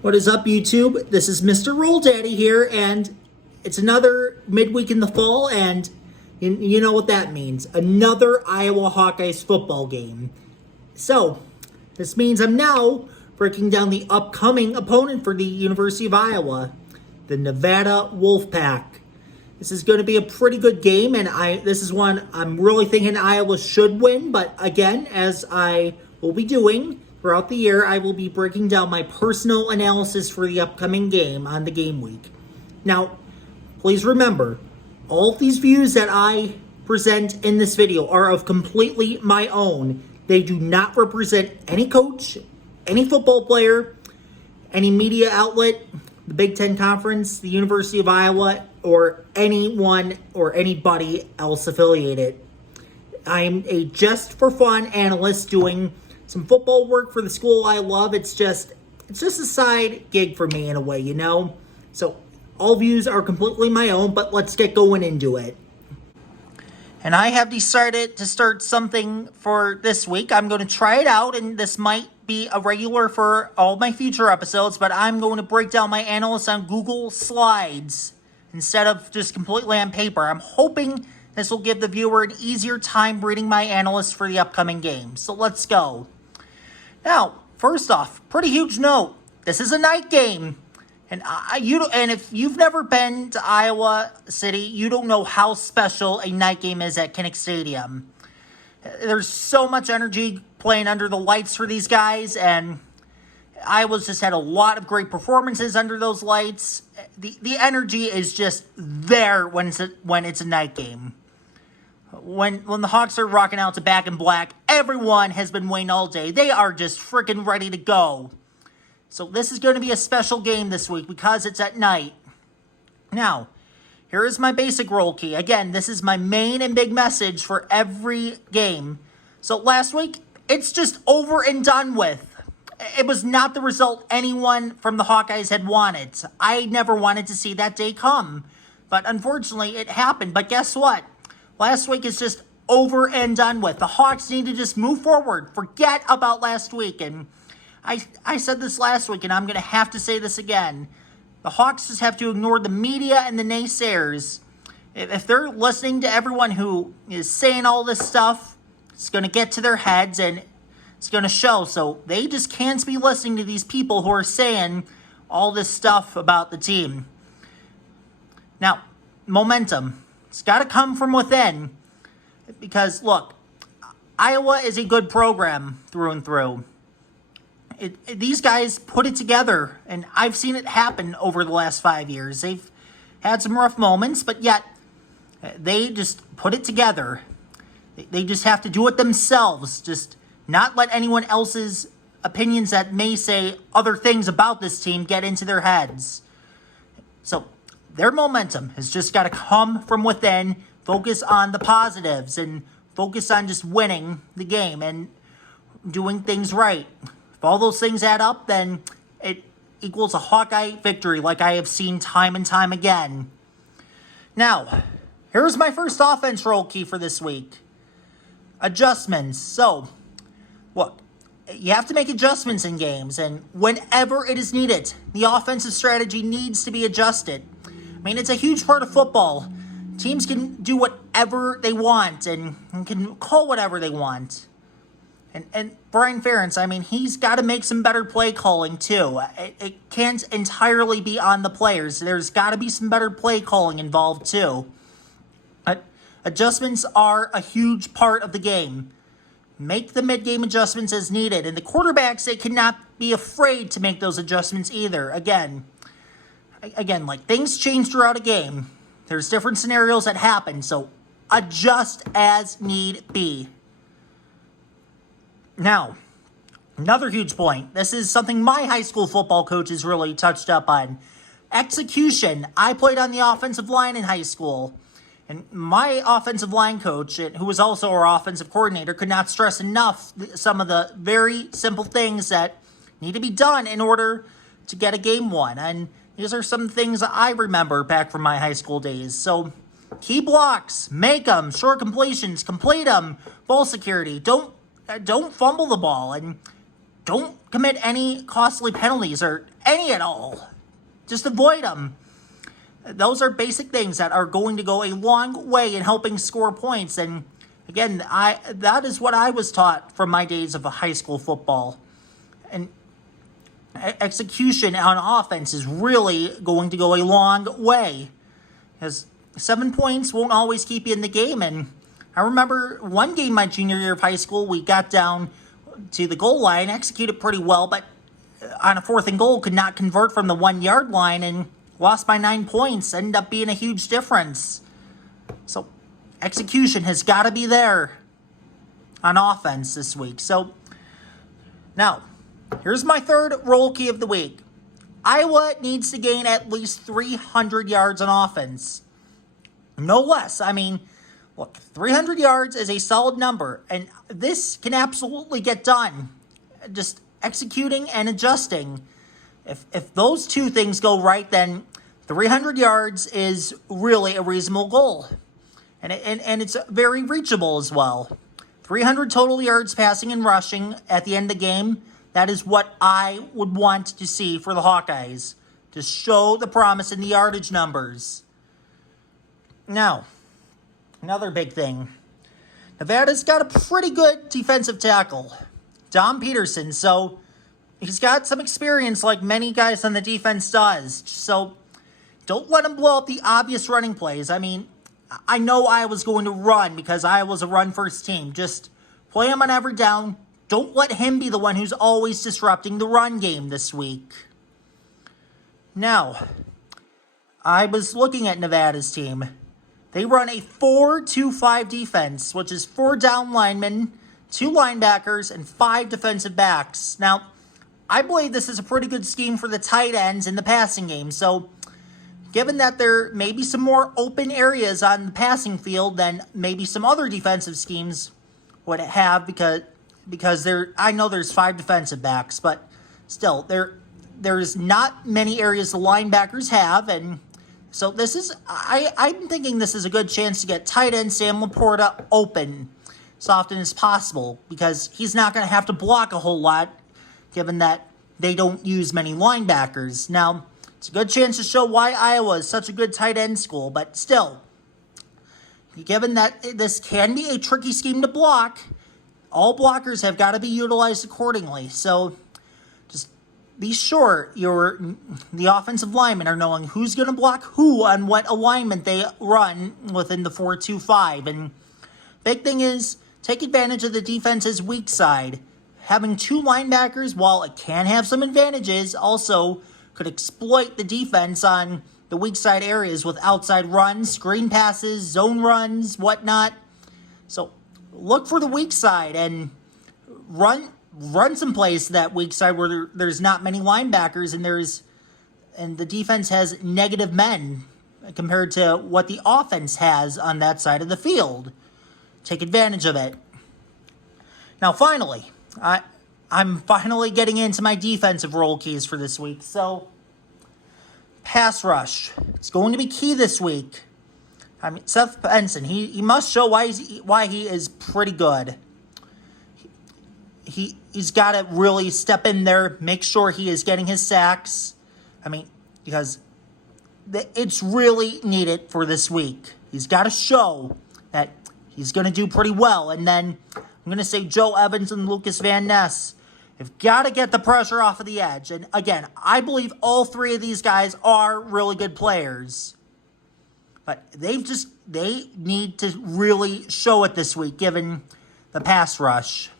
What is up, YouTube? This is Mr. Rolldaddy here, and it's another midweek in the fall, and you know what that means. Another Iowa Hawkeyes football game. So, this means I'm now breaking down the upcoming opponent for the University of Iowa, the Nevada Wolfpack. This is going to be a pretty good game, and this is one I'm really thinking Iowa should win, but again, as I will be doing throughout the year, I will be breaking down my personal analysis for the upcoming game on the game week. Now, please remember, all of these views that I present in this video are of completely my own. They do not represent any coach, any football player, any media outlet, the Big Ten Conference, the University of Iowa, or anyone or anybody else affiliated. I'm a just for fun analyst doing some football work for the school I love. It's just a side gig for me in a way, you know? So all views are completely my own, but let's get going into it. And I have decided to start something for this week. I'm going to try it out, and this might be a regular for all my future episodes, but I'm going to break down my analysis on Google Slides instead of just completely on paper. I'm hoping this will give the viewer an easier time reading my analysis for the upcoming game. So let's go. Now, first off, pretty huge note. This is a night game. And if you've never been to Iowa City, you don't know how special a night game is at Kinnick Stadium. There's so much energy playing under the lights for these guys, and Iowa's just had a lot of great performances under those lights. The energy is just there when it's a night game. When the Hawks are rocking out to Back in Black, everyone has been waiting all day. They are just freaking ready to go. So this is going to be a special game this week because it's at night. Now, here is my basic roll key. Again, this is my main and big message for every game. So last week, it's just over and done with. It was not the result anyone from the Hawkeyes had wanted. I never wanted to see that day come. But unfortunately, it happened. But guess what? Last week is just over and done with. The Hawks need to just move forward. Forget about last week. And I said this last week, and I'm going to have to say this again. The Hawks just have to ignore the media and the naysayers. If they're listening to everyone who is saying all this stuff, it's going to get to their heads, and it's going to show. So they just can't be listening to these people who are saying all this stuff about the team. Now, momentum. It's got to come from within because, look, Iowa is a good program through and through. These guys put it together, and I've seen it happen over the last 5 years. They've had some rough moments, but yet they just put it together. They just have to do it themselves, just not let anyone else's opinions that may say other things about this team get into their heads. So their momentum has just got to come from within, focus on the positives, and focus on just winning the game and doing things right. If all those things add up, then it equals a Hawkeye victory like I have seen time and time again. Now, here's my first offense roll key for this week. Adjustments. So, look, you have to make adjustments in games, and whenever it is needed, the offensive strategy needs to be adjusted. I mean, it's a huge part of football. Teams can do whatever they want and can call whatever they want. And Brian Ferentz, I mean, he's got to make some better play calling too. It can't entirely be on the players. There's got to be some better play calling involved too. Adjustments are a huge part of the game. Make the mid-game adjustments as needed. And the quarterbacks, they cannot be afraid to make those adjustments either. Again, like things change throughout a game. There's different scenarios that happen, so adjust as need be. Now, another huge point. This is something my high school football coaches really touched up on. Execution. I played on the offensive line in high school. And my offensive line coach, who was also our offensive coordinator, could not stress enough some of the very simple things that need to be done in order to get a game won. And these are some things I remember back from my high school days. So, key blocks, make them, short completions, complete them, ball security. Don't fumble the ball, and don't commit any costly penalties or any at all. Just avoid them. Those are basic things that are going to go a long way in helping score points. And again, that is what I was taught from my days of high school football. And execution on offense is really going to go a long way. Because 7 points won't always keep you in the game. And I remember one game my junior year of high school, we got down to the goal line, executed pretty well, but on a 4th and goal could not convert from the 1 yard line and lost by 9 points. Ended up being a huge difference. So execution has got to be there on offense this week. So now, here's my third roll key of the week. Iowa needs to gain at least 300 yards on offense. No less. I mean, look, 300 yards is a solid number, and this can absolutely get done. Just executing and adjusting. If those two things go right, then 300 yards is really a reasonable goal. And it's very reachable as well. 300 total yards passing and rushing at the end of the game. That is what I would want to see for the Hawkeyes, to show the promise in the yardage numbers. Now, another big thing. Nevada's got a pretty good defensive tackle, Dom Peterson, so he's got some experience like many guys on the defense does. So don't let him blow up the obvious running plays. I mean, I know I was going to run because I was a run-first team. Just play him on every down. Don't let him be the one who's always disrupting the run game this week. Now, I was looking at Nevada's team. They run a 4-2-5 defense, which is 4 down linemen, 2 linebackers, and 5 defensive backs. Now, I believe this is a pretty good scheme for the tight ends in the passing game. So, given that there may be some more open areas on the passing field than maybe some other defensive schemes would have, because I know there's 5 defensive backs, but still, there's not many areas the linebackers have, and so this is, I'm thinking this is a good chance to get tight end Sam Laporta open as often as possible, because he's not going to have to block a whole lot, given that they don't use many linebackers. Now, it's a good chance to show why Iowa is such a good tight end school, but still, given that this can be a tricky scheme to block, all blockers have got to be utilized accordingly. So just be sure the offensive linemen are knowing who's going to block who on what alignment they run within the 4-2-5. And big thing is, take advantage of the defense's weak side. Having 2 linebackers, while it can have some advantages, also could exploit the defense on the weak side areas with outside runs, screen passes, zone runs, whatnot. So look for the weak side and run some plays to that weak side where there's not many linebackers and the defense has negative men compared to what the offense has on that side of the field. Take advantage of it. Now, finally, I'm finally getting into my defensive roll keys for this week. So, pass rush. It's going to be key this week. I mean, Seth Benson, he must show why he is pretty good. He's got to really step in there, make sure he is getting his sacks. I mean, because it's really needed for this week. He's got to show that he's going to do pretty well. And then I'm going to say Joe Evans and Lucas Van Ness have got to get the pressure off of the edge. And again, I believe all 3 of these guys are really good players. But they need to really show it this week, given the pass rush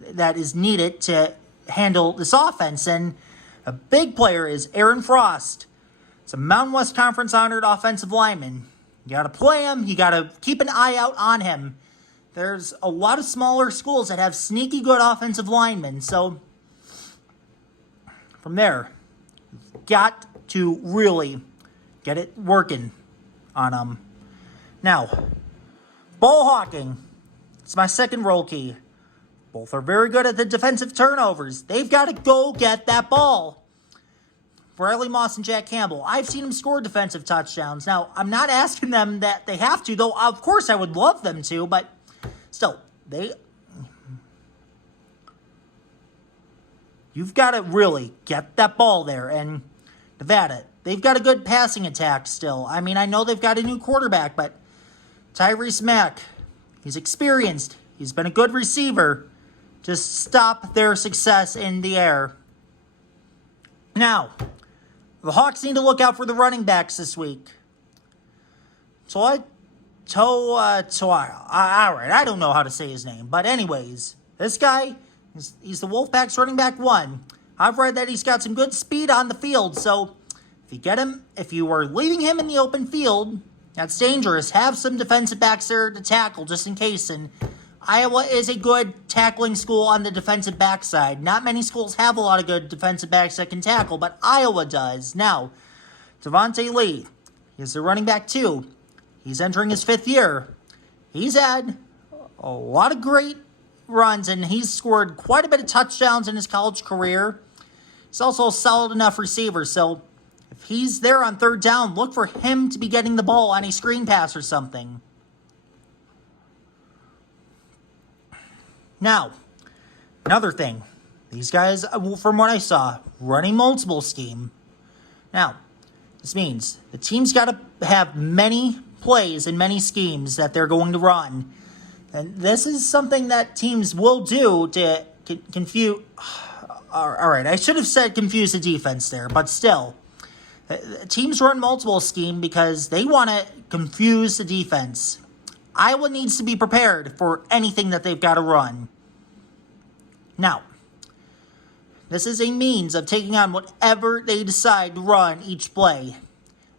that is needed to handle this offense. And a big player is Aaron Frost. It's a Mountain West Conference honored offensive lineman. You got to play him. You got to keep an eye out on him. There's a lot of smaller schools that have sneaky good offensive linemen. So from there, you've got to really get it working on them. Now, ball hawking. It's my second roll key. Both are very good at the defensive turnovers. They've got to go get that ball. Bradley Moss and Jack Campbell. I've seen them score defensive touchdowns. Now, I'm not asking them that they have to, though of course I would love them to, but still, You've got to really get that ball there. And Nevada, they've got a good passing attack still. I mean, I know they've got a new quarterback, but Tyrese Mack, he's experienced. He's been a good receiver. Just stop their success in the air. Now, the Hawks need to look out for the running backs this week. All right, I don't know how to say his name. But anyways, this guy, he's the Wolfpack's running back 1. I've read that he's got some good speed on the field. So if you are leaving him in the open field, that's dangerous. Have some defensive backs there to tackle just in case. And Iowa is a good tackling school on the defensive back side. Not many schools have a lot of good defensive backs that can tackle, but Iowa does. Now, Devontae Lee is the running back 2. He's entering his 5th year. He's had a lot of great runs, and he's scored quite a bit of touchdowns in his college career. He's also a solid enough receiver, so if he's there on 3rd down, look for him to be getting the ball on a screen pass or something. Now, another thing. These guys, from what I saw, running multiple scheme. Now, this means the team's got to have many plays and many schemes that they're going to run. And this is something that teams will do to confuse. All right, I should have said confuse the defense there, but still. Teams run multiple scheme because they want to confuse the defense. Iowa needs to be prepared for anything that they've got to run. Now, this is a means of taking on whatever they decide to run each play.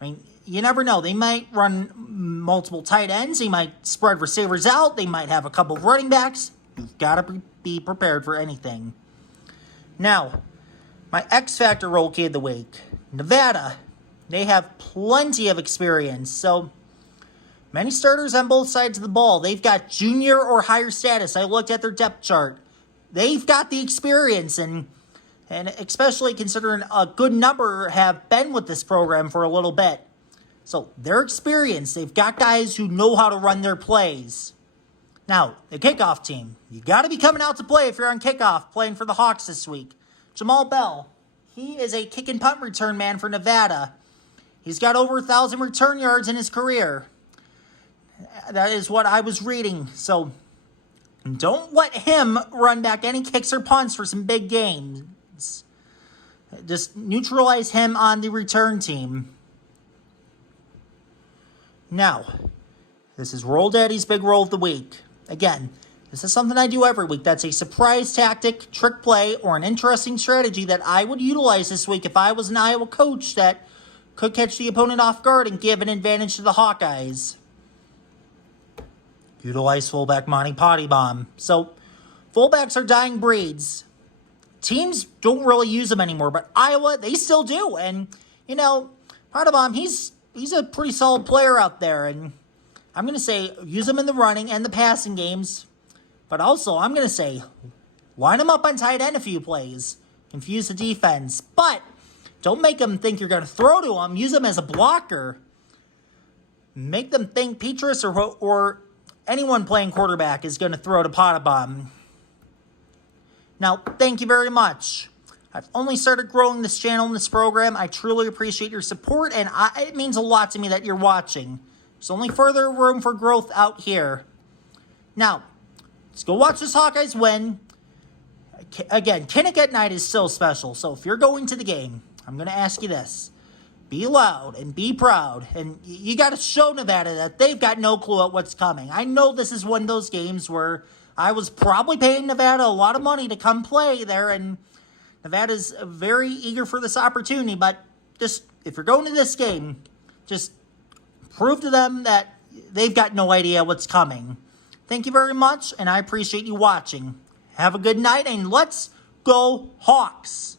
I mean, you never know. They might run multiple tight ends. They might spread receivers out. They might have a couple of running backs. You've got to be prepared for anything. Now, my X Factor Role Key of the Week. Nevada, they have plenty of experience. So, many starters on both sides of the ball. They've got junior or higher status. I looked at their depth chart. They've got the experience, and especially considering a good number have been with this program for a little bit. So, they're experienced. They've got guys who know how to run their plays. Now, the kickoff team. You got to be coming out to play if you're on kickoff, playing for the Hawks this week. Jamal Bell. He is a kick and punt return man for Nevada. He's got over 1,000 return yards in his career. That is what I was reading. So, don't let him run back any kicks or punts for some big games. Just neutralize him on the return team. Now, this is Rolldaddy's Big Roll of the Week. Again, this is something I do every week. That's a surprise tactic, trick play, or an interesting strategy that I would utilize this week if I was an Iowa coach that could catch the opponent off guard and give an advantage to the Hawkeyes. Utilize fullback Monty Potty Bomb. So, fullbacks are dying breeds. Teams don't really use them anymore, but Iowa, they still do. And, Potty Bomb, he's a pretty solid player out there. And I'm going to say use him in the running and the passing games. But also, I'm going to say line him up on tight end a few plays. Confuse the defense. But don't make them think you're going to throw to him. Use him as a blocker. Make them think Petrus or anyone playing quarterback is going to throw to Pottabomb. Now, thank you very much. I've only started growing this channel and this program. I truly appreciate your support, and it means a lot to me that you're watching. There's only further room for growth out here. Now, let's go watch this Hawkeyes win. Again, Kinnick at night is so special, so if you're going to the game, I'm going to ask you this. Be loud and be proud. And you got to show Nevada that they've got no clue at what's coming. I know this is one of those games where I was probably paying Nevada a lot of money to come play there. And Nevada's very eager for this opportunity. But just if you're going to this game, just prove to them that they've got no idea what's coming. Thank you very much, and I appreciate you watching. Have a good night, and let's go Hawks!